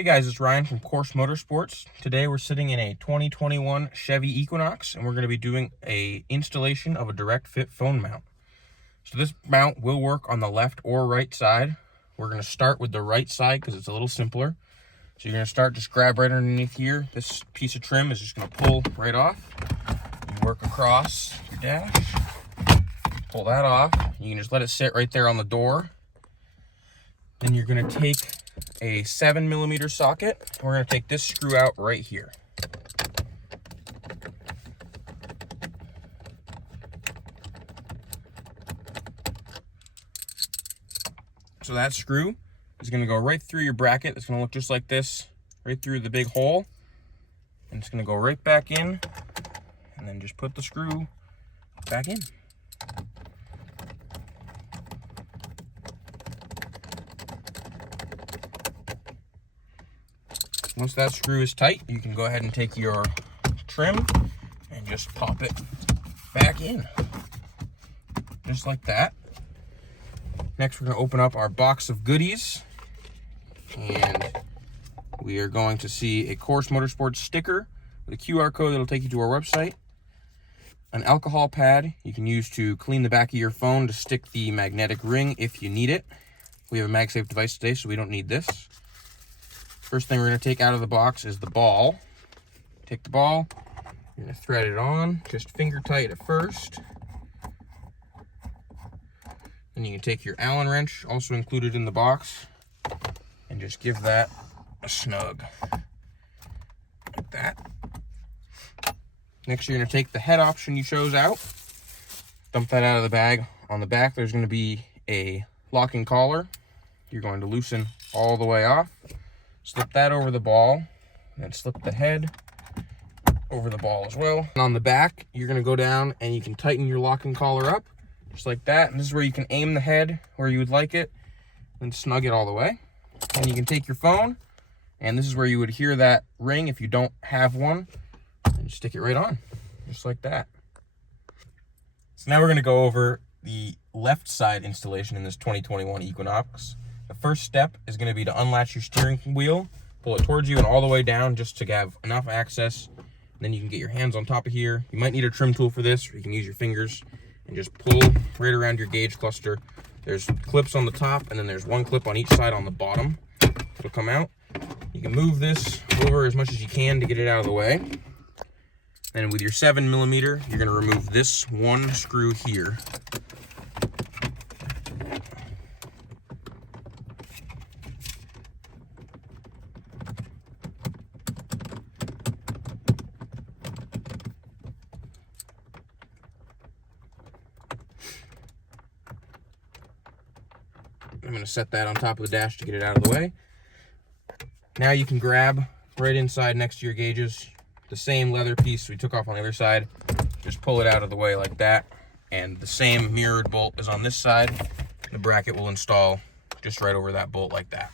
Hey guys, it's Ryan from Course Motorsports. Today we're sitting in a 2021 Chevy Equinox and we're going to be doing a installation of a direct fit phone mount. So this mount will work on the left or right side. We're going to start with the right side because it's a little simpler. So you're going to start, just grab right underneath here. This piece of trim is just going to pull right off. You work across your dash, pull that off. You can just let it sit right there on the door. Then you're going to take a 7mm socket. We're going to take this screw out right here. So that screw is going to go right through your bracket. It's going to look just like this, right through the big hole. And it's going to go right back in, and then just put the screw back in. Once that screw is tight, you can go ahead and take your trim and just pop it back in, just like that. Next, we're going to open up our box of goodies, and we are going to see a Course Motorsports sticker with a QR code that'll take you to our website, an alcohol pad you can use to clean the back of your phone to stick the magnetic ring if you need it. We have a MagSafe device today, so we don't need this. First thing we're going to take out of the box is the ball. Take the ball, you're going to thread it on, just finger tight at first. Then you can take your Allen wrench, also included in the box, and just give that a snug, like that. Next, you're going to take the head option you chose out, dump that out of the bag. On the back, there's going to be a locking collar. You're going to loosen all the way off. Slip that over the ball, and then slip the head over the ball as well. And on the back, you're going to go down and you can tighten your locking collar up, just like that. And this is where you can aim the head where you would like it and snug it all the way. And you can take your phone, and this is where you would hear that ring if you don't have one, and you stick it right on, just like that. So now we're going to go over the left side installation in this 2021 Equinox. The first step is going to be to unlatch your steering wheel, pull it towards you and all the way down just to have enough access. Then you can get your hands on top of here. You might need a trim tool for this, or you can use your fingers and just pull right around your gauge cluster. There's clips on the top, and then there's one clip on each side on the bottom. It'll come out. You can move this over as much as you can to get it out of the way. Then with your 7mm, you're going to remove this one screw here. I'm going to set that on top of the dash to get it out of the way. Now you can grab right inside next to your gauges the same leather piece we took off on the other side. Just pull it out of the way like that. And the same mirrored bolt is on this side. The bracket will install just right over that bolt like that.